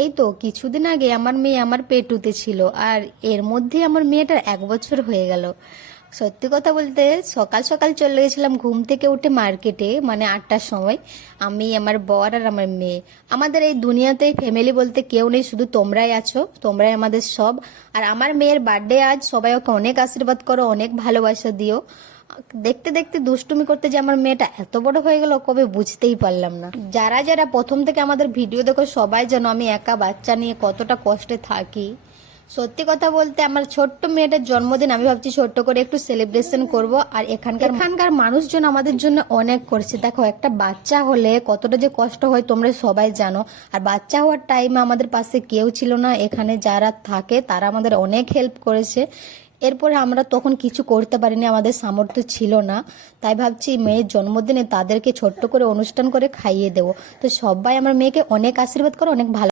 এই তো কিছুদিন আগে আমার মেয়ে আমার পেটুতে ছিল, আর এর মধ্যে আমার মেয়েটার 1 বছর হয়ে গেল। সত্যি কথা বলতে সকাল সকাল চলে গেছিলাম ঘুম থেকে উঠে মার্কেটে, মানে 8টার সময়। আমি, আমার বর আর আমার মেয়ে। আমাদের এই দুনিয়াতে ফ্যামিলি বলতে কেউ নেই, শুধু তোমরাই আছো, তোমরাই আমাদের সব। আর আমার মেয়ের বার্থডে আজ, সবাই ওকে অনেক আশীর্বাদ করো, অনেক ভালোবাসা দিও। দেখতে দেখতে দুষ্টুমি করতে যে আমার মেয়েটা এত বড় হয়ে গেল কবে বুঝতেই পারলাম না। যারা যারা প্রথম থেকে আমাদের ভিডিও দেখো সবাই যেন আমি একা বাচ্চা নিয়ে কতটা কষ্টে থাকি। সত্যি কথা বলতে আমার ছোট্ট মেয়েটার জন্মদিন আমি ভাবছি ছোট্ট করে একটু সেলিব্রেশন করব। আর এখানকার মানুষজন আমাদের জন্য অনেক করছে। দেখো একটা বাচ্চা হলে কতটা যে কষ্ট হয় তোমরা সবাই জানো। আর বাচ্চা হওয়ার টাইমে আমাদের পাশে কেউ ছিল না, এখানে যারা থাকে তারা আমাদের অনেক হেল্প করেছে। এরপরে আমরা তখন কিছু করতে পারিনি, আমাদের সামর্থ্য ছিল না। তাই ভাবছি মেয়ের জন্মদিনে তাদেরকে ছোট্ট করে অনুষ্ঠান করে খাইয়ে দেবো। তো সবাই আমার মেয়েকে অনেক আশীর্বাদ করো, অনেক ভালো